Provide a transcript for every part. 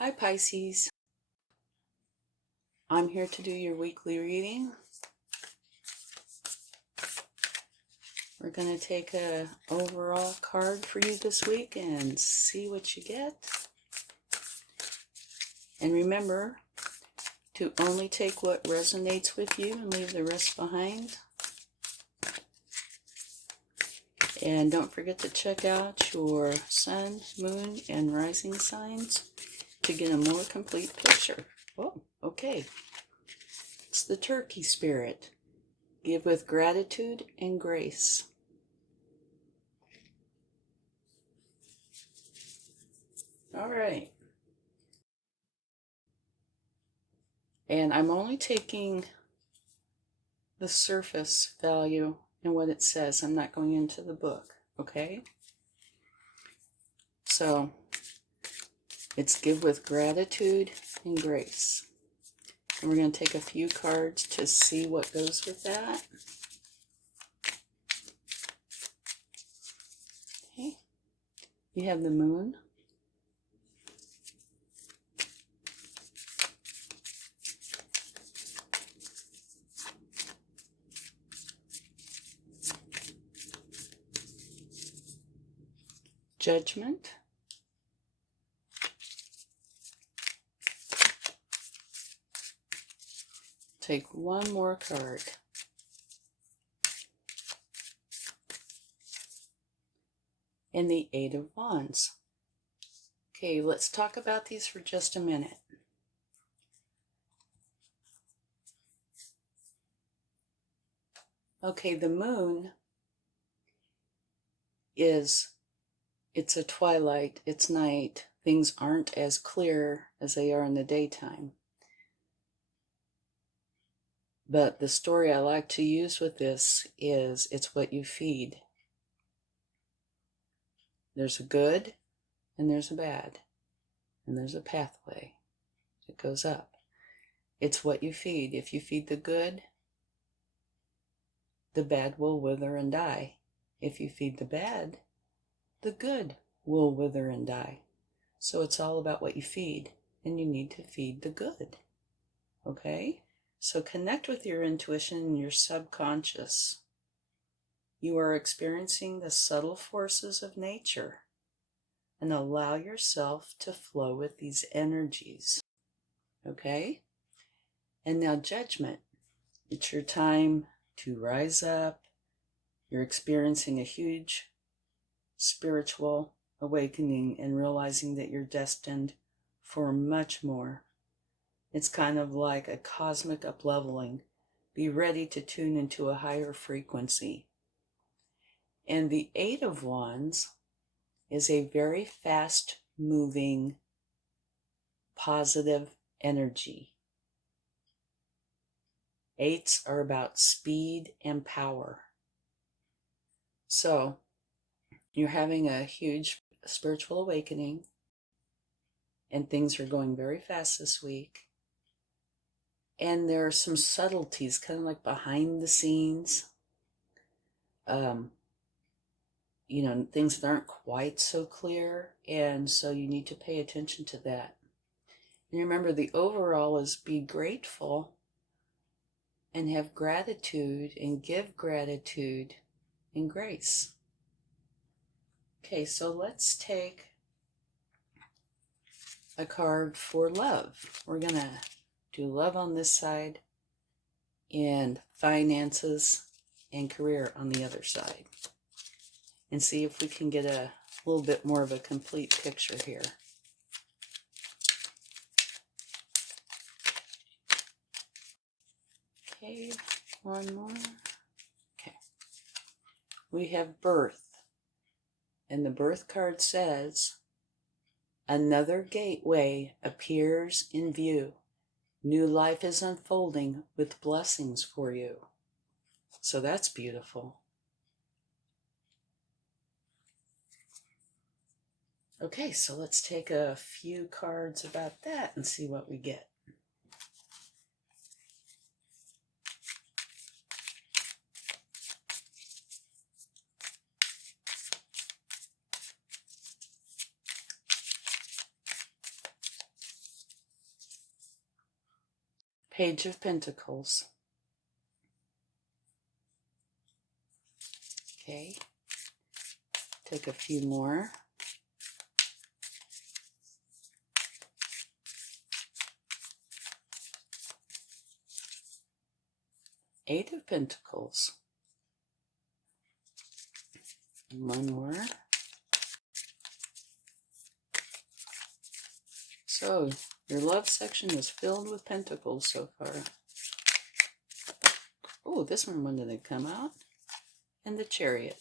Hi Pisces, I'm here to do your weekly reading. We're going to take a overall card for you this week and see what you get. And remember to only take what resonates with you and leave the rest behind. And don't forget to check out your sun, moon, and rising signs to get a more complete picture. Oh, okay. It's the turkey spirit. Give with gratitude and grace. All right. And I'm only taking the surface value and what it says. I'm not going into the book, okay? So it's give with gratitude and grace. And we're going to take a few cards to see what goes with that. Okay. You have the moon. Judgment. Take one more card. And the Eight of Wands. Okay, let's talk about these for just a minute. Okay, the moon it's a twilight, it's night. Things aren't as clear as they are in the daytime. But the story I like to use with this is it's what you feed. There's a good and there's a bad, and there's a pathway that goes up. It's what you feed. If you feed the good, the bad will wither and die. If you feed the bad, the good will wither and die. So it's all about what you feed, and you need to feed the good. Okay? So connect with your intuition and your subconscious. You are experiencing the subtle forces of nature, and allow yourself to flow with these energies. Okay? And now judgment. It's your time to rise up. You're experiencing a huge spiritual awakening and realizing that you're destined for much more. It's kind of like a cosmic upleveling. Be ready to tune into a higher frequency. And the Eight of Wands is a very fast moving, positive energy. Eights are about speed and power. So you're having a huge spiritual awakening, and things are going very fast this week. And there are some subtleties, kind of like behind the scenes. Things that aren't quite so clear, and so you need to pay attention to that. And remember, the overall is be grateful and have gratitude and give gratitude and grace. Okay, so let's take a card for love. We're going to do love on this side and finances and career on the other side. And see if we can get a little bit more of a complete picture here. Okay, one more. Okay. We have birth. And the birth card says, another gateway appears in view. New life is unfolding with blessings for you. So that's beautiful. Okay, so let's take a few cards about that and see what we get. Page of Pentacles. Okay. Take a few more. Eight of Pentacles. One more. So, your love section is filled with pentacles so far. Oh, this one, when did it come out? And the Chariot.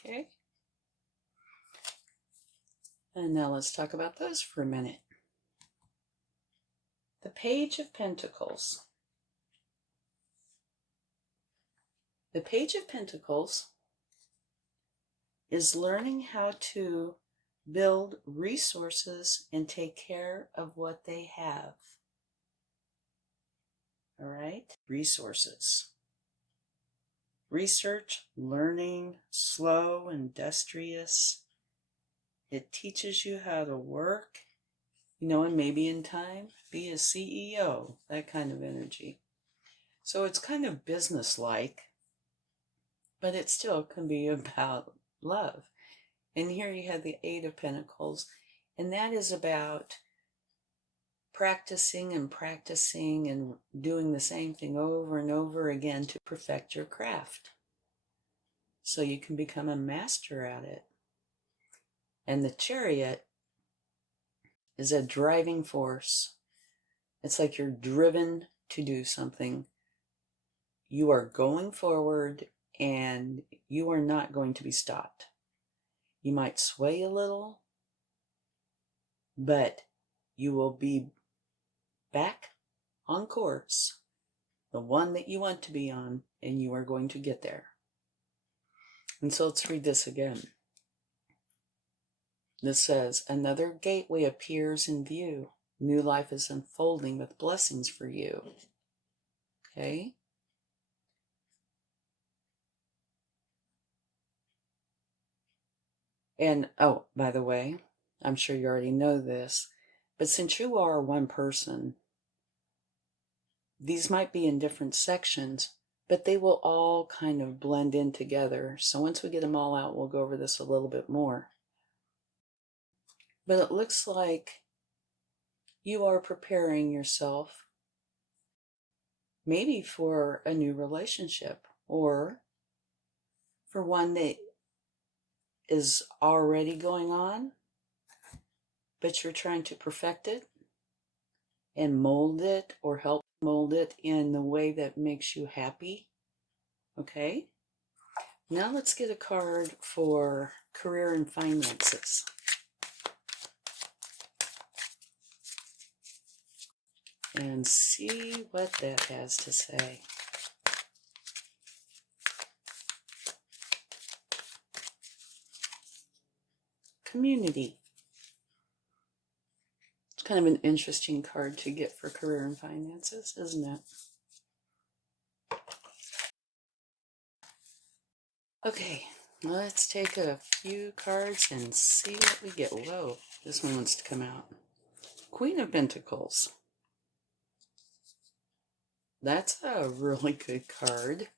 Okay. And now let's talk about those for a minute. The Page of Pentacles. The Page of Pentacles is learning how to build resources and take care of what they have. All right? Resources. Research, learning, slow, industrious. It teaches you how to work, and maybe in time, be a CEO, that kind of energy. So it's kind of business-like, but it still can be about love. And here you have the Eight of Pentacles, and that is about practicing and doing the same thing over and over again to perfect your craft, so you can become a master at it. And the Chariot is a driving force. It's like you're driven to do something. You are going forward and you are not going to be stopped. You might sway a little, but you will be back on course, the one that you want to be on, and you are going to get there. And so let's read this again. This says, another gateway appears in view. New life is unfolding with blessings for you. Okay? And, oh, by the way, I'm sure you already know this, but since you are one person, these might be in different sections, but they will all kind of blend in together. So once we get them all out, we'll go over this a little bit more. But it looks like you are preparing yourself maybe for a new relationship, or for one that is already going on, but you're trying to perfect it and mold it, or help mold it in the way that makes you happy. Okay? Now let's get a card for career and finances. And see what that has to say. Community. It's kind of an interesting card to get for career and finances, isn't it? Okay, let's take a few cards and see what we get. Whoa, this one wants to come out. Queen of Pentacles. That's a really good card.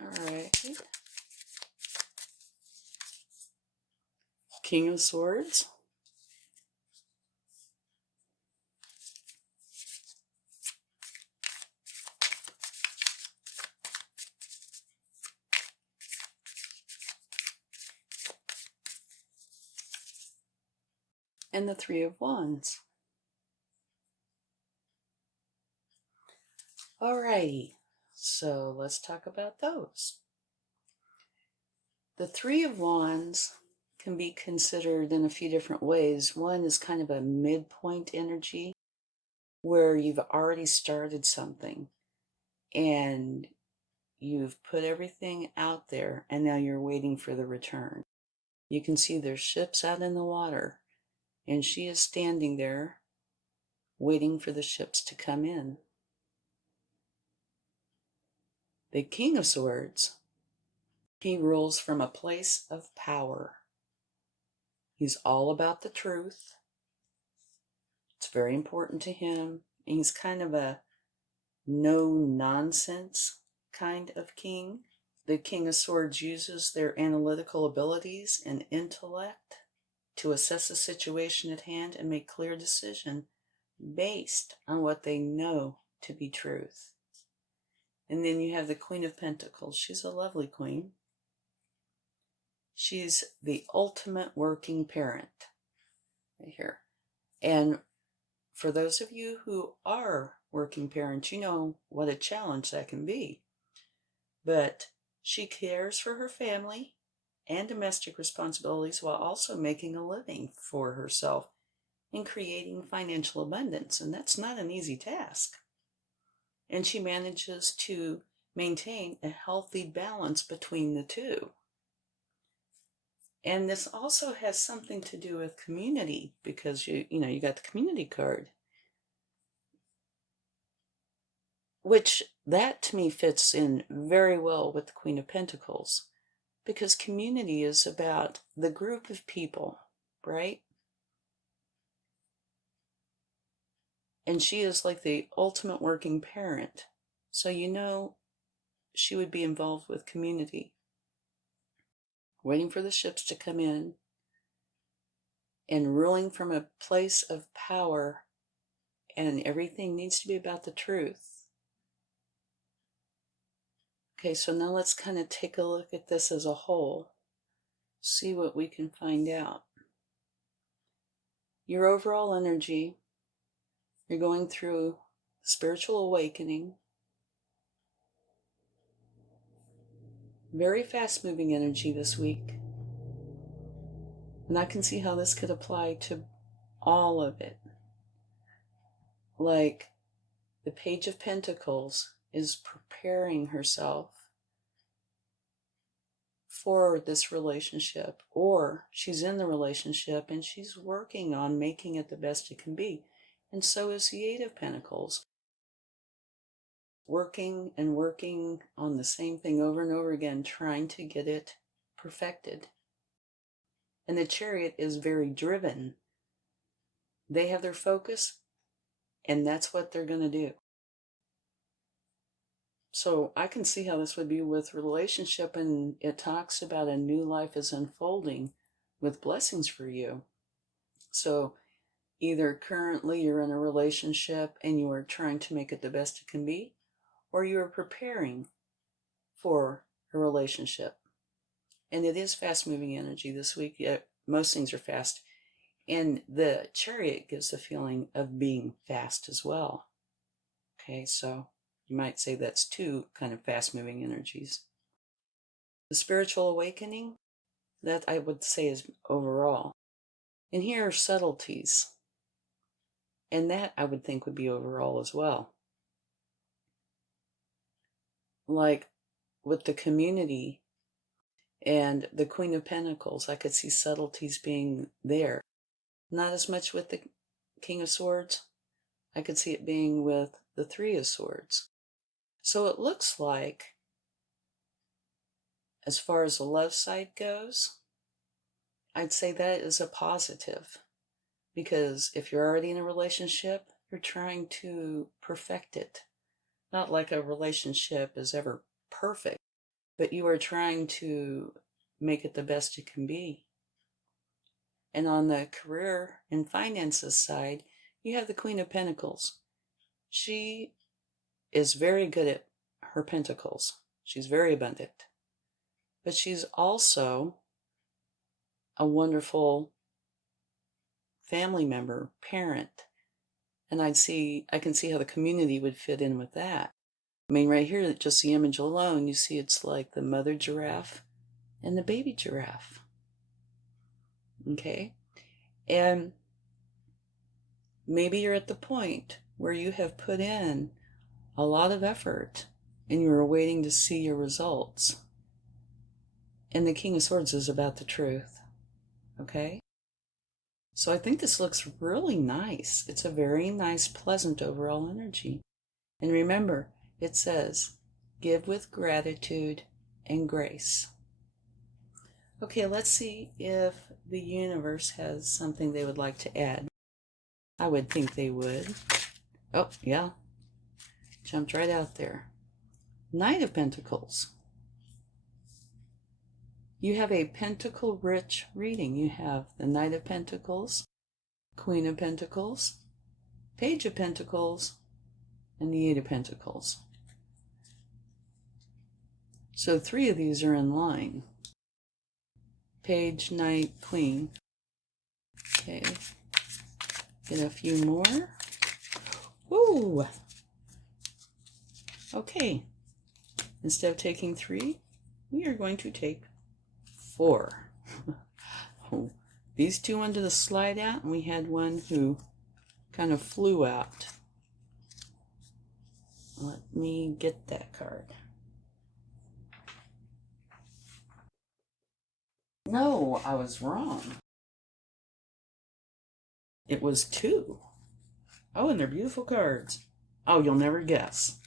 All right. King of Swords. And the Three of Wands. Alrighty, so let's talk about those. The Three of Wands can be considered in a few different ways. One is kind of a midpoint energy, where you've already started something and you've put everything out there, and now you're waiting for the return. You can see there's ships out in the water, and she is standing there waiting for the ships to come in. The King of Swords, he rules from a place of power. He's all about the truth. It's very important to him. And he's kind of a no-nonsense kind of king. The King of Swords uses their analytical abilities and intellect to assess the situation at hand and make clear decisions based on what they know to be truth. And then you have the Queen of Pentacles. She's a lovely queen. She's the ultimate working parent right here. And for those of you who are working parents, you know what a challenge that can be. But she cares for her family and domestic responsibilities while also making a living for herself and creating financial abundance. And that's not an easy task. And she manages to maintain a healthy balance between the two. And this also has something to do with community, because you got the community card, which that to me fits in very well with the Queen of Pentacles, because community is about the group of people, right? And she is like the ultimate working parent. So she would be involved with community, waiting for the ships to come in and ruling from a place of power, and everything needs to be about the truth. Okay, so now let's kind of take a look at this as a whole, see what we can find out. Your overall energy, you're going through spiritual awakening, very fast-moving energy this week. And I can see how this could apply to all of it. Like the Page of Pentacles is preparing herself for this relationship, or she's in the relationship and she's working on making it the best it can be. And so is the Eight of Pentacles, working and working on the same thing over and over again, trying to get it perfected. And the Chariot is very driven. They have their focus, and that's what they're going to do. So I can see how this would be with relationship, and it talks about a new life is unfolding with blessings for you. So either currently you're in a relationship and you are trying to make it the best it can be, or you are preparing for a relationship. And it is fast-moving energy this week. Yeah, most things are fast. And the Chariot gives the feeling of being fast as well. Okay, so you might say that's two kind of fast-moving energies. The spiritual awakening, that I would say is overall. And here are subtleties. And that I would think would be overall as well. Like with the community and the Queen of Pentacles, I could see subtleties being there. Not as much with the King of Swords. I could see it being with the Three of Swords. So it looks like, as far as the love side goes, I'd say that is a positive. Because if you're already in a relationship, you're trying to perfect it. Not like a relationship is ever perfect, but you are trying to make it the best it can be. And on the career and finances side, you have the Queen of Pentacles. She is very good at her pentacles. She's very abundant. But she's also a wonderful family member, parent. And I can see how the community would fit in with that. I mean, right here, just the image alone, you see it's like the mother giraffe and the baby giraffe. Okay? And maybe you're at the point where you have put in a lot of effort and you're waiting to see your results. And the King of Swords is about the truth. Okay? So I think this looks really nice. It's a very nice, pleasant overall energy. And remember, it says, give with gratitude and grace. Okay, let's see if the universe has something they would like to add. I would think they would. Oh, yeah. Jumped right out there. Knight of Pentacles. You have a pentacle-rich reading. You have the Knight of Pentacles, Queen of Pentacles, Page of Pentacles, and the Eight of Pentacles. So 3 of these are in line. Page, Knight, Queen. Okay. Get a few more. Woo! Okay. Instead of taking 3, we are going to take 4. These 2 wanted to slide out, and we had one who kind of flew out. Let me get that card. No, I was wrong. It was 2. Oh, and they're beautiful cards. Oh, you'll never guess.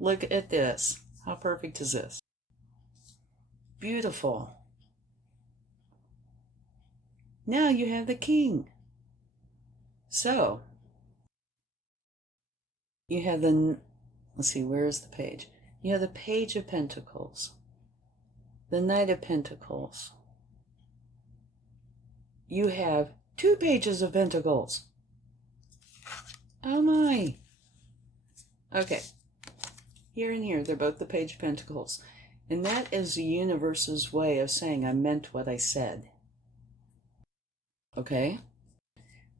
Look at this. How perfect is this? Beautiful. Now you have the King. So, you have the, let's see, where is the page? You have the Page of Pentacles, the Knight of Pentacles. You have 2 Pages of Pentacles. Oh my. Okay. Here and here, they're both the Page of Pentacles. And that is the universe's way of saying I meant what I said. Okay?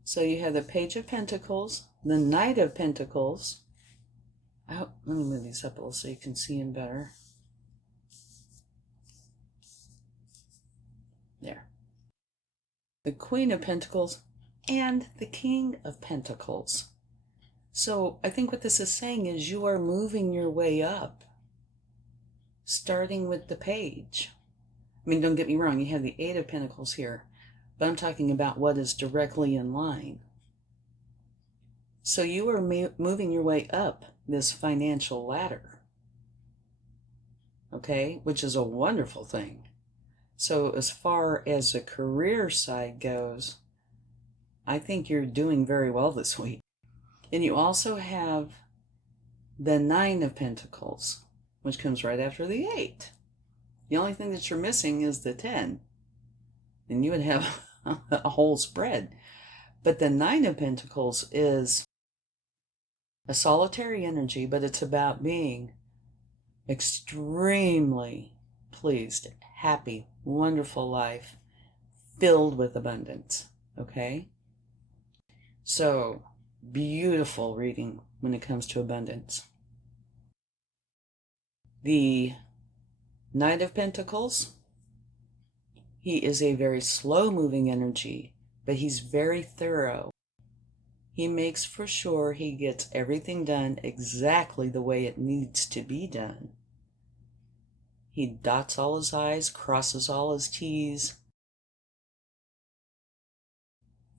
So you have the Page of Pentacles, the Knight of Pentacles. Let me move these up a little so you can see them better. There. The Queen of Pentacles and the King of Pentacles. So I think what this is saying is you are moving your way up, starting with the Page. I mean, don't get me wrong, you have the Eight of Pentacles here, but I'm talking about what is directly in line. So you are moving your way up this financial ladder, okay, which is a wonderful thing. So as far as the career side goes, I think you're doing very well this week. And you also have the Nine of Pentacles, which comes right after the 8. The only thing that you're missing is the 10. And you would have a whole spread. But the Nine of Pentacles is a solitary energy, but it's about being extremely pleased, happy, wonderful life, filled with abundance. Okay? So, beautiful reading when it comes to abundance. The Knight of Pentacles, he is a very slow-moving energy, but he's very thorough. He makes for sure he gets everything done exactly the way it needs to be done. He dots all his I's, crosses all his T's,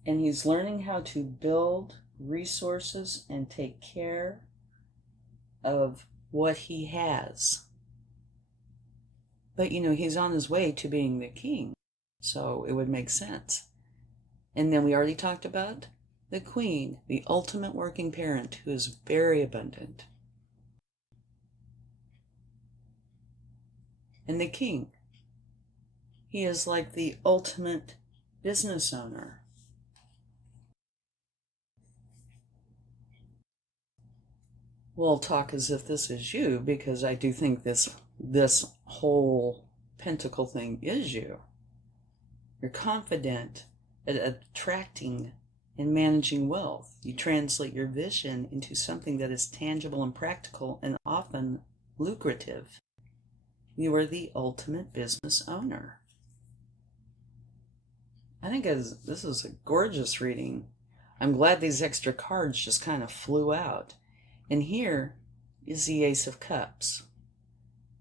and he's learning how to build resources and take care of what he has. But, you know, he's on his way to being the king, so it would make sense. And then we already talked about the Queen, the ultimate working parent, who is very abundant. And the King, he is like the ultimate business owner. We'll talk as if this is you, because I do think this whole pentacle thing is you. You're confident at attracting and managing wealth. You translate your vision into something that is tangible and practical and often lucrative. You are the ultimate business owner. I think this is a gorgeous reading. I'm glad these extra cards just kind of flew out. And here is the Ace of Cups.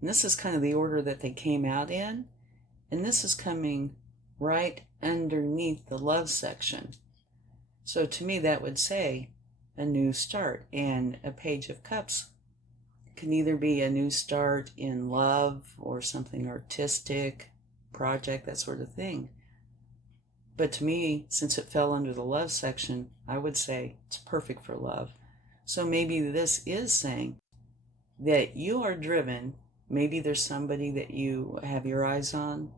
And this is kind of the order that they came out in. And this is coming right underneath the love section. So to me, that would say a new start. And a Page of Cups Can either be a new start in love or something artistic, project, that sort of thing. But to me, since it fell under the love section, I would say it's perfect for love. So maybe this is saying that you are driven. Maybe there's somebody that you have your eyes on,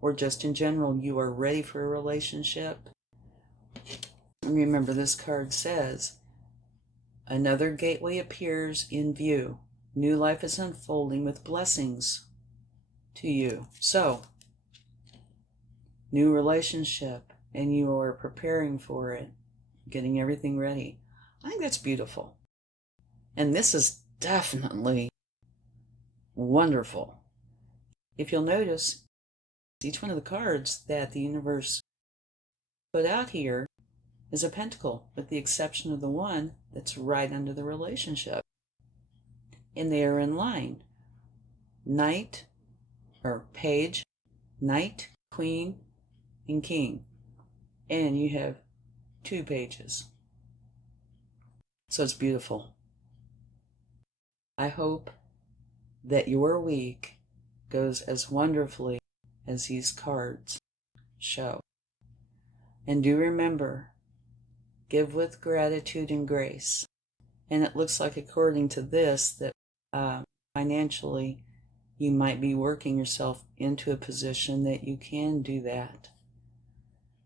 or just in general, you are ready for a relationship. And remember, this card says, another gateway appears in view. New life is unfolding with blessings to you. So, new relationship, and you are preparing for it, getting everything ready. I think that's beautiful. And this is definitely wonderful. If you'll notice, each one of the cards that the universe put out here is a pentacle, with the exception of the one that's right under the relationship. And they are in line. Knight, or page, knight, queen, and king. And you have 2 pages. So it's beautiful. I hope that your week goes as wonderfully as these cards show. And do remember, give with gratitude and grace. And it looks like, according to this, that financially you might be working yourself into a position that you can do that.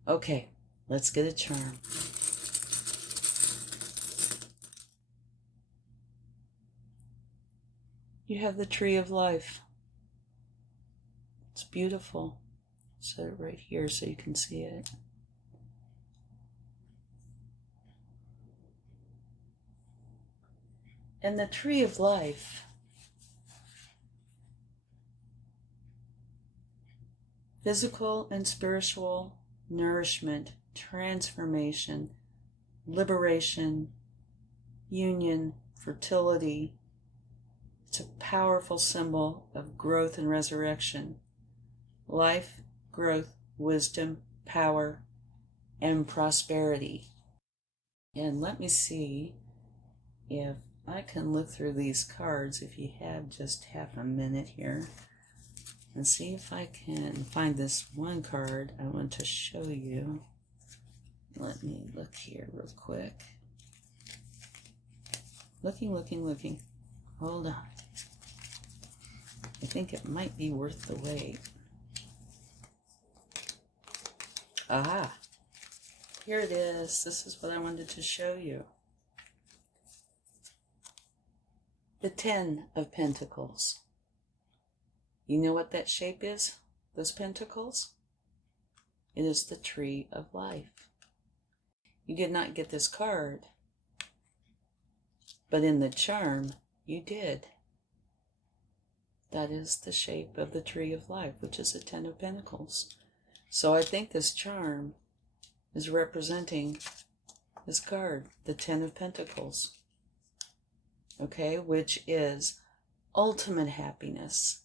Okay, let's get a charm. You have the tree of life. It's beautiful. Set it right here so you can see it. And the tree of life, physical and spiritual nourishment, transformation, liberation, union, fertility. It's a powerful symbol of growth and resurrection. Life, growth, wisdom, power, and prosperity. And let me see if I can look through these cards, if you have just half a minute here, and see if I can find this one card I want to show you. Let me look here real quick. Looking. Hold on. I think it might be worth the wait. Aha! Here it is. This is what I wanted to show you. The 10 of Pentacles. You know what that shape is? Those pentacles? It is the tree of life. You did not get this card, but in the charm, you did. That is the shape of the tree of life, which is the 10 of Pentacles. So I think this charm is representing this card, the 10 of Pentacles. Okay, which is ultimate happiness,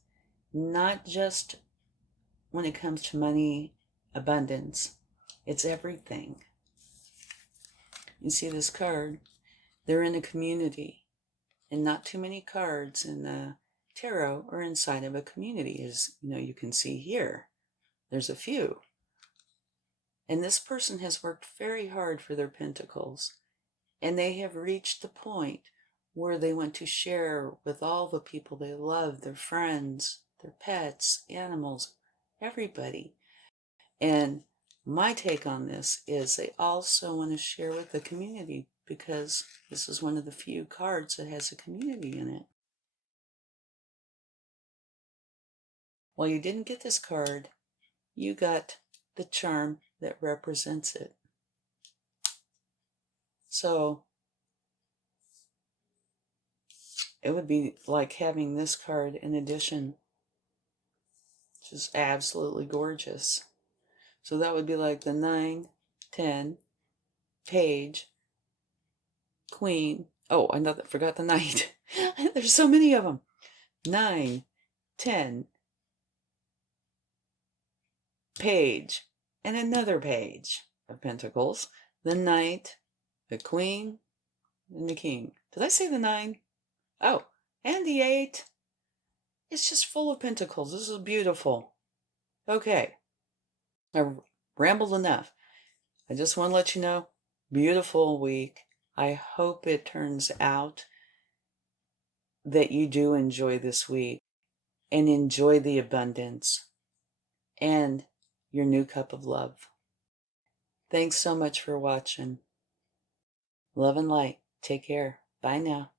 not just when it comes to money, abundance. It's everything. You see this card, they're in a community, and not too many cards in the tarot are inside of a community, as you can see here. There's a few. And this person has worked very hard for their pentacles, and they have reached the point where they want to share with all the people they love, their friends, their pets, animals, everybody. And my take on this is they also want to share with the community, because this is one of the few cards that has a community in it. Well, you didn't get this card. You got the charm that represents it. So it would be like having this card in addition, which is absolutely gorgeous. So that would be like the 9, 10, page, queen. Oh, I forgot the knight. There's so many of them. 9, 10, page, and another page of pentacles. The knight, the queen, and the king. Did I say the 9? Oh, And the 8. It's just full of pentacles. This is beautiful. Okay. I rambled enough. I just want to let you know, beautiful week. I hope it turns out that you do enjoy this week and enjoy the abundance and your new cup of love. Thanks so much for watching. Love and light. Take care. Bye now.